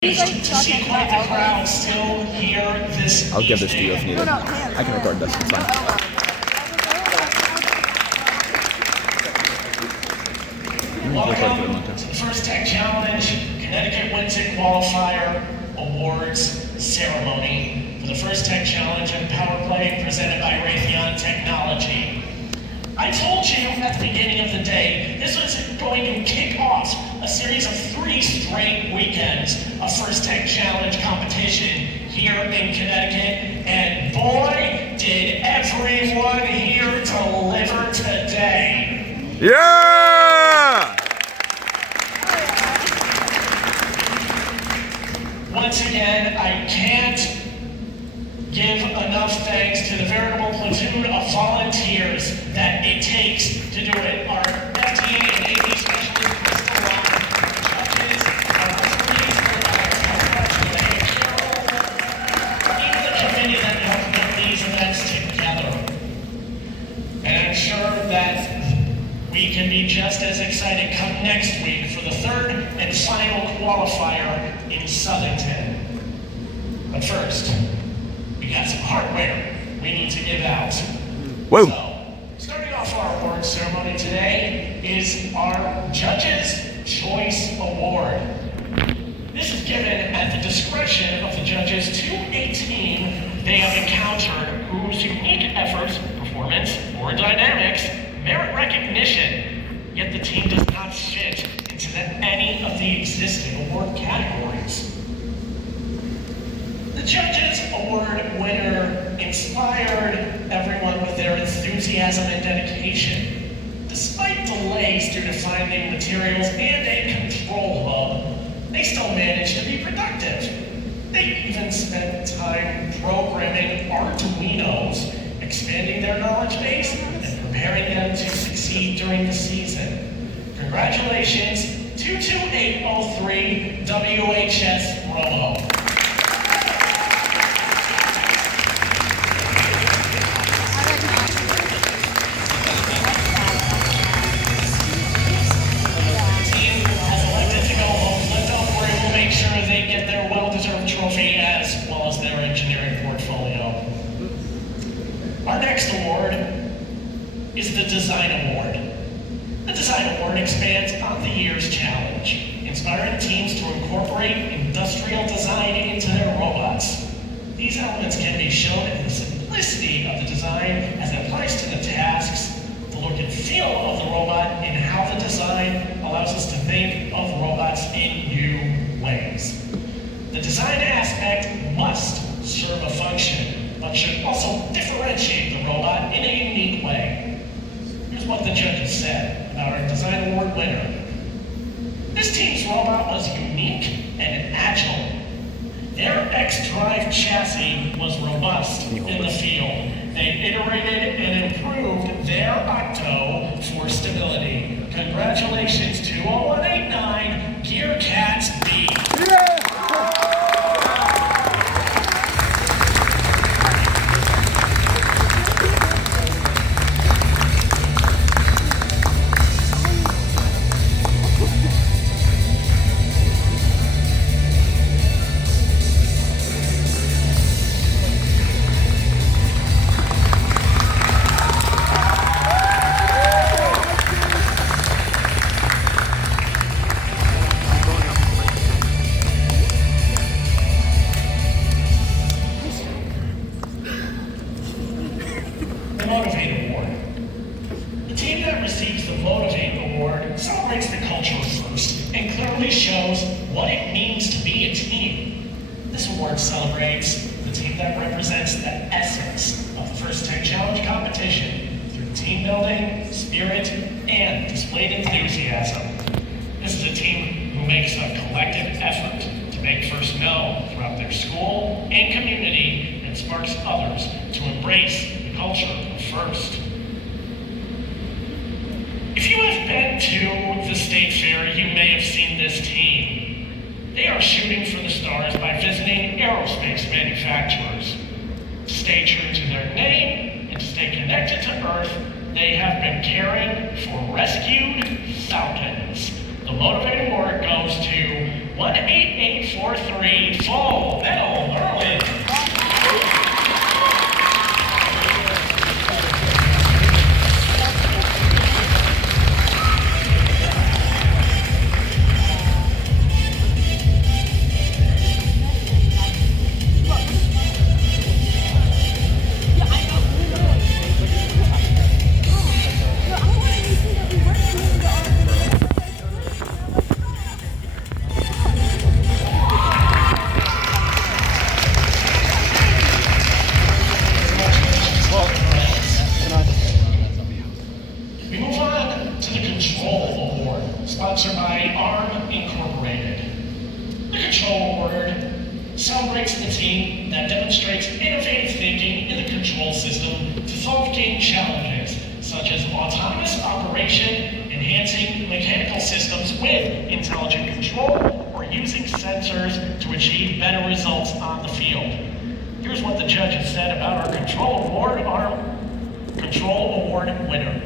To see quite the crowd still here this I'll give this to you if needed. I can record this, it's fine. Welcome to the First Tech Challenge Connecticut Windsor Qualifier Awards ceremony for the First Tech Challenge and Power Play presented by Raytheon Technology. I told you at the beginning of the day, this was going to kick off a series of 3 straight weekends of First Tech Challenge competition here in Connecticut, and boy, did everyone here deliver today. Yeah! Once again, I can't give enough thanks to the veritable platoon of volunteers that it takes to do it. Our FDA and AV specialist, Crystal Rock, judges, our referees, even the committee that helped put these events together. And I'm sure that we can be just as excited come next week for the 3rd and final qualifier in Southington. But first, we got some hardware we need to give out. Whoa. So, starting off our award ceremony today is our Judges' Choice Award. This is given at the discretion of the judges to a team they have encountered whose unique efforts, performance, or dynamics merit recognition, yet the team does not fit into any of the existing award categories. The Judges Award winner inspired everyone with their enthusiasm and dedication. Despite delays due to finding materials and a control hub, they still managed to be productive. They even spent time programming Arduinos, expanding their knowledge base, and preparing them to succeed during the season. Congratulations, 22803 WHS Romo. Our next award is the Design Award. The Design Award expands on the year's challenge, inspiring teams to incorporate industrial design into their robots. These elements can be shown in the simplicity of the design as it applies to the tasks, the look and feel of the robot, and how the design allows us to think of robots in new ways. The design aspect must serve a function, but should also differentiate the robot in a unique way. Here's what the judges said about our Design Award winner. This team's robot was unique and agile. Their X-Drive chassis was robust in the field. They iterated and improved their Octo for stability. Congratulations to 0189 Gear Cats B. Yeah! Motivate Award. The team that receives the Motivate Award celebrates the culture first and clearly shows what it means to be a team. This award celebrates the team that represents the essence of the First Tech Challenge competition through team building, spirit, and displayed enthusiasm. This is a team who makes a collective effort to make first known throughout their school and community and sparks others to embrace culture first. If you have been to the State Fair, you may have seen this team. They are shooting for the stars by visiting aerospace manufacturers. To stay true to their name and to stay connected to Earth, they have been caring for rescued falcons. The Motivate Award goes to 18843, full medal, Merlin. We move on to the Control Award, sponsored by ARM Incorporated. The Control Award celebrates the team that demonstrates innovative thinking in the control system to solve game challenges, such as autonomous operation, enhancing mechanical systems with intelligent control, or using sensors to achieve better results on the field. Here's what the judges said about our Control Award winner.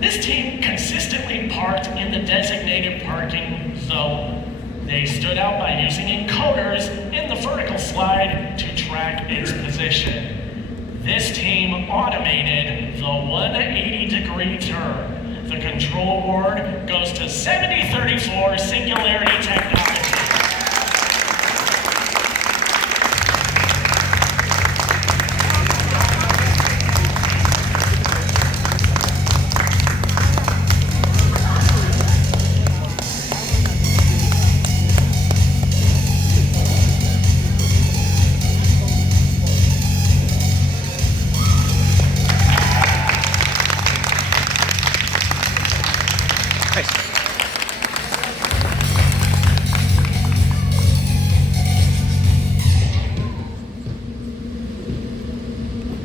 This team consistently parked in the designated parking zone. They stood out by using encoders in the vertical slide to track its position. This team automated the 180-degree turn. The Control Award goes to 7034 Singularity Technology.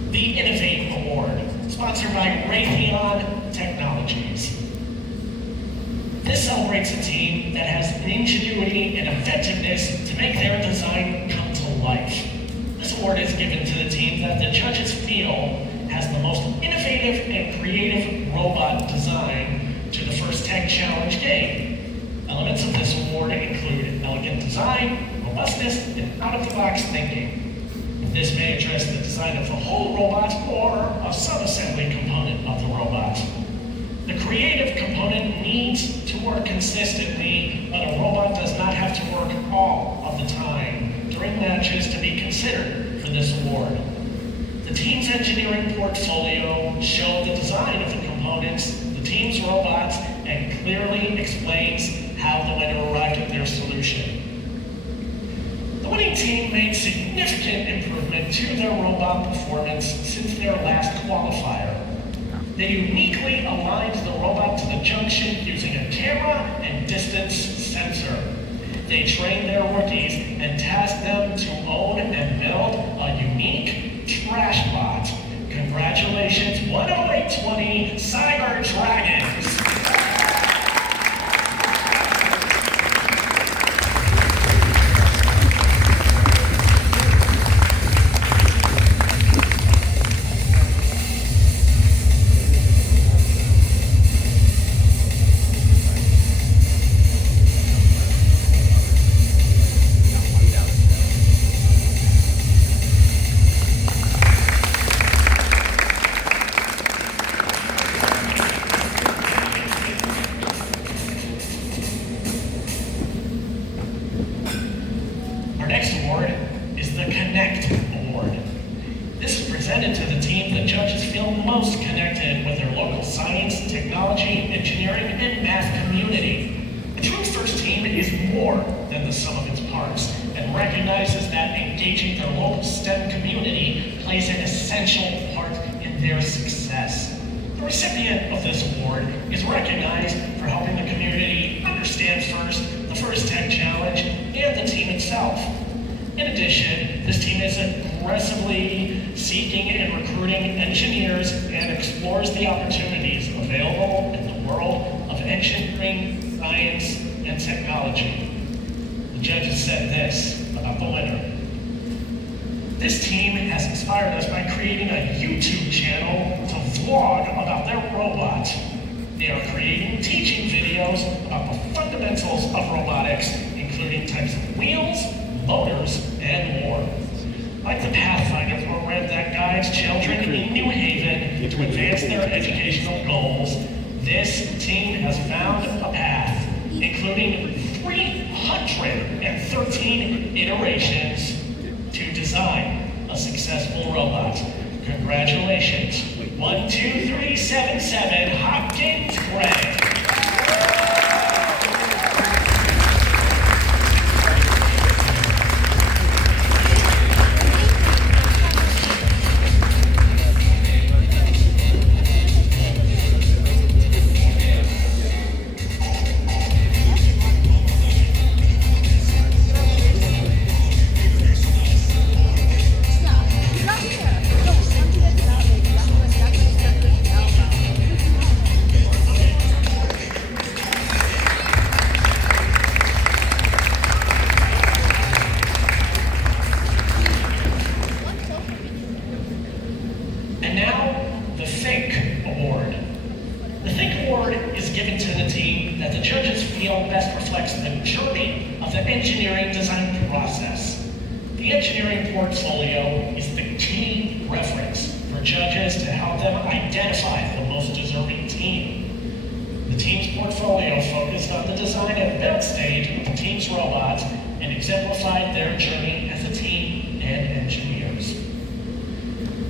The Innovate Award, sponsored by Raytheon Technologies. This celebrates a team that has ingenuity and inventiveness to make their design come to life. This award is given to the team that the judges feel has the most innovative and creative robot design to the first Tech Challenge game. Elements of this award include elegant design, robustness, and out-of-the-box thinking. This may address the design of the whole robot or a sub-assembly component of the robot. The creative component needs to work consistently, but a robot does not have to work all of the time during matches to be considered for this award. The team's engineering portfolio showed the design of the components, the team's robots, and clearly explains how the winner arrived at their solution. The winning team made significant improvement to their robot performance since their last qualifier. They uniquely aligned the robot to the junction using a camera and distance sensor. They trained their rookies and tasked them to own and build a unique trash bot. Congratulations, 10820 Cyber Dragons! Our next award is the Connect Award. This is presented to the team that judges feel most connected with their local science, technology, engineering, and math community. A true first team is more than the sum of its parts and recognizes that engaging their local STEM community plays an essential part in their success. The recipient of this award is recognized for helping the community understand the first Tech Challenge, and the team itself. In addition, this team is aggressively seeking and recruiting engineers and explores the opportunities available in the world of engineering, science, and technology. The judges said this about the winner. This team has inspired us by creating a YouTube channel to vlog about their robot. They are creating teaching videos about the fundamentals fundamentals of robotics, including types of wheels, motors, and more. Like the Pathfinder program that guides children in New Haven to advance their educational goals, this team has found a path, including 313 iterations to design a successful robot. Congratulations. 12377 Hopkins Gray. And now, the Think Award. The Think Award is given to the team that the judges feel best reflects the journey of the engineering design process. The engineering portfolio is the key reference for judges to help them identify the most deserving team. The team's portfolio focused on the design and build stage of the team's robots and exemplified their journey as a team and engineers.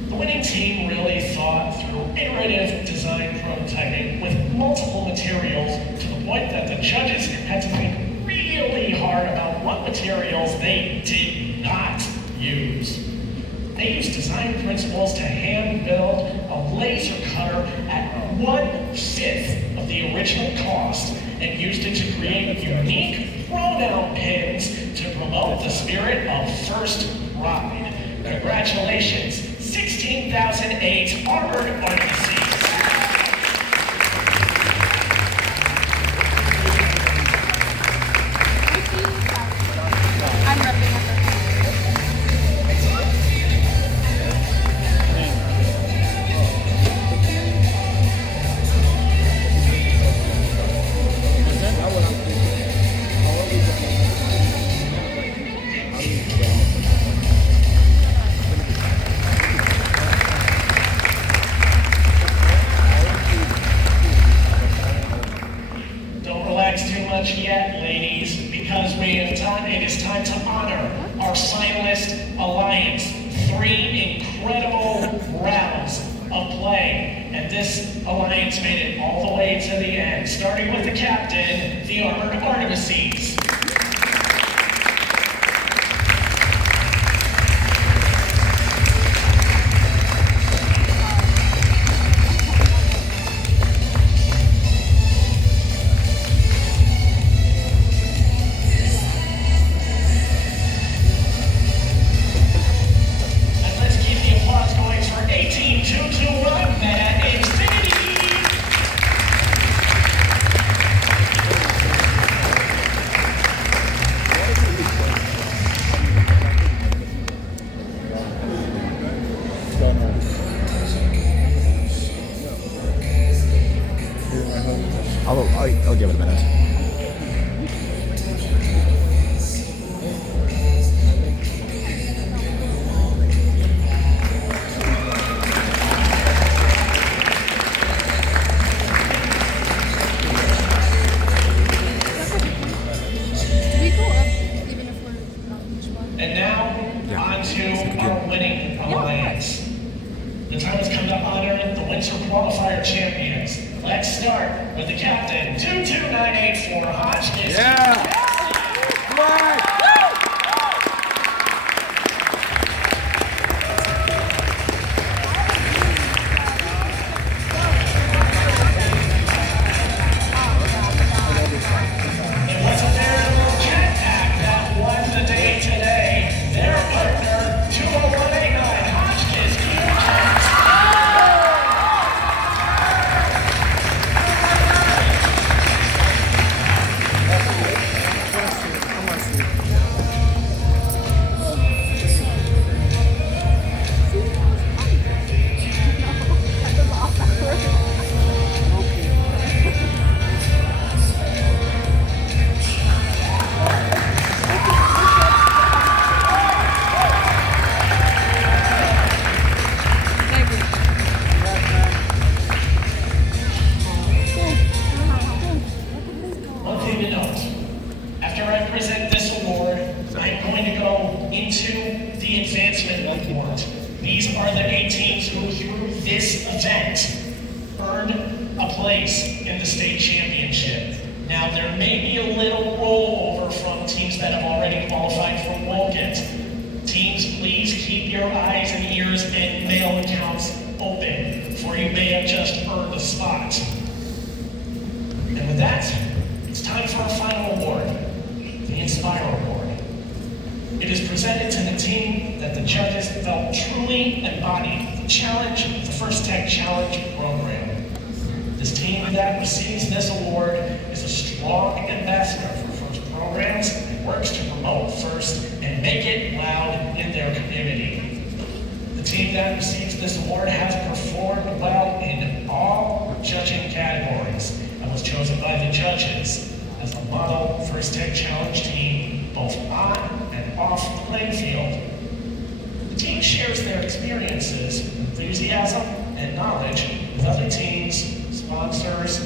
The winning team really thought through iterative design prototyping with multiple materials to the point that the judges had to think really hard about what materials they did not use. They used design principles to hand build a laser cutter at 1/5 of the original cost and used it to create unique throw-down pins to promote the spirit of first ride. Congratulations, 16,008 Armored Artifices. I'm repping it. Don't relax too much yet, ladies, because it is time to honor our finalist alliance. 3 incredible rounds of play, and this alliance made it all the way to the end, starting with the captain, the Armored Artifices. And let's keep the applause going for 18221 Meta Infinity. I'll give it a minute. Do we go up even if we're not each one? And now, on to our winning alliance. The time has come to honor the Windsor Qualifier champions. Let's start with the captain, 22984 Hodgkins. Yeah! It was a veritable jetpack that won the day today. Their partner, 20189 Hodgkins. Award. These are the 8 teams who, through this event, earned a place in the state championship. Now, there may be a little rollover from teams that have already qualified for Woket. Teams, please keep your eyes and ears and mail accounts open, for you may have just earned a spot. And with that, it's time for our final award, the Inspire Award. It is presented to the team that the judges felt truly embodied the challenge of the First Tech Challenge program. This team that receives this award is a strong ambassador for FIRST programs and works to promote FIRST and make it loud in their community. The team that receives this award has performed well in all judging categories and was chosen by the judges as a model First Tech Challenge team both on and off the playing field. The team shares their experiences, enthusiasm, and knowledge with other teams, sponsors,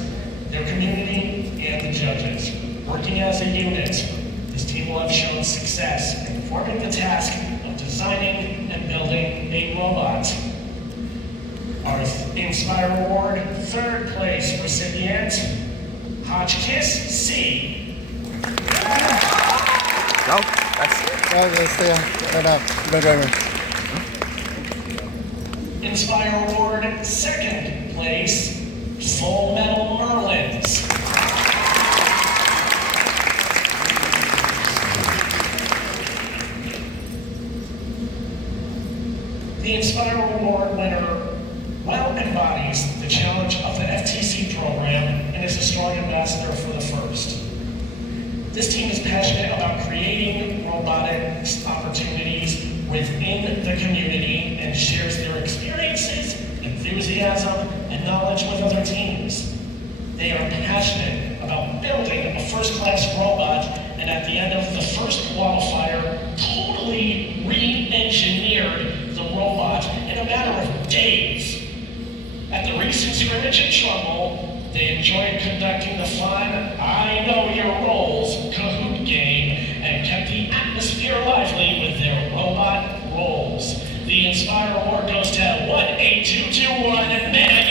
their community, and the judges. Working as a unit, this team will have shown success in performing the task of designing and building a robot. Our Inspire Award 3rd place recipient, Hotchkiss C. No, that's Right now. Right over. Inspire Award 2nd place, Full Metal Merlins. The Inspire Award winner well embodies the challenge of the FTC program and is a strong ambassador for the FIRST. This team is passionate about creating robotics opportunities within the community and shares their experiences, enthusiasm, and knowledge with other teams. They are passionate about building a first-class robot, and at the end of the first qualifier, totally re-engineered the robot in a matter of days. At the recent scrimmage and Trumbull, they enjoyed conducting the fun I Know Your Roles Kahoot game and kept the atmosphere lively with their robot roles. The Inspire Award goes to 18221 Manning.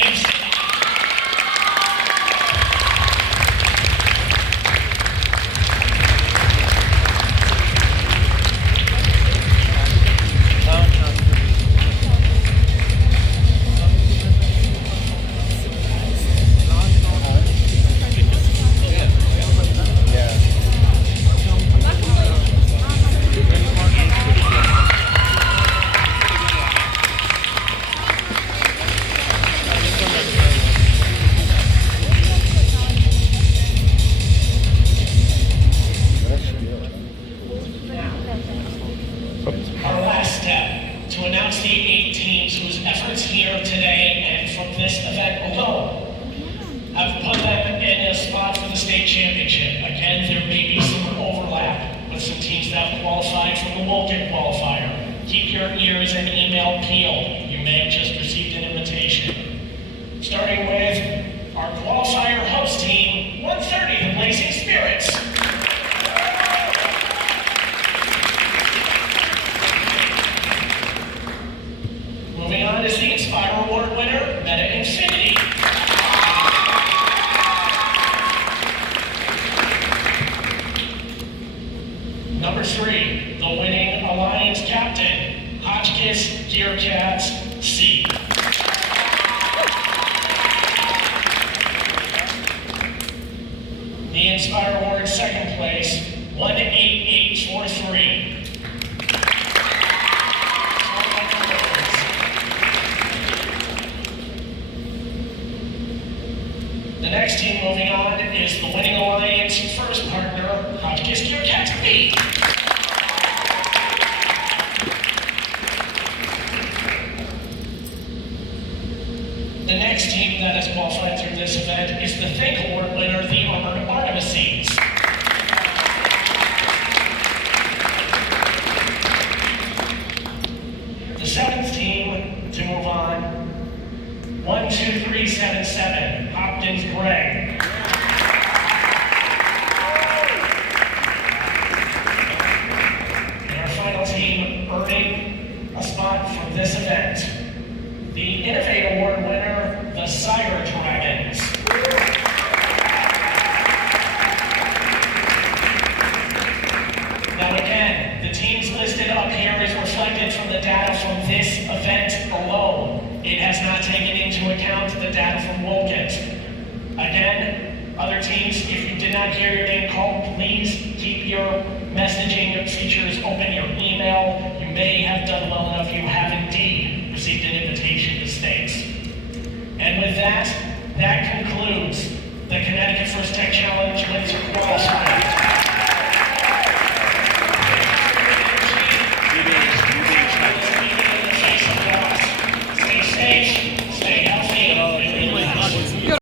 Our last step, to announce the 8 teams whose efforts here today and from this event alone have put them in a spot for the state championship. Again, there may be some overlap with some teams that have qualified from the Woket qualifier. Keep your ears and email peeled. You may have just received an invitation. Starting with our qualifier host team, 130, the Blazing Spirits. Moving on is the Inspire Award winner, Meta Infinity. Number 3, the winning Alliance captain, Hotchkiss Gearcats C. The Inspire Award 2nd place, 18843. The next team moving on is the winning Alliance first partner, Hotchkiss Gearcats B. The next team that has qualified through this event is the Think Award winner, the Armored Artemises. The teams listed up here is reflected from the data from this event alone. It has not taken into account the data from Woket. Again, other teams, if you did not hear your name called, please keep your messaging features open, your email. You may have done well enough. You have indeed received an invitation to states. And with that, that concludes the Connecticut First Tech Challenge Windsor Qualifier.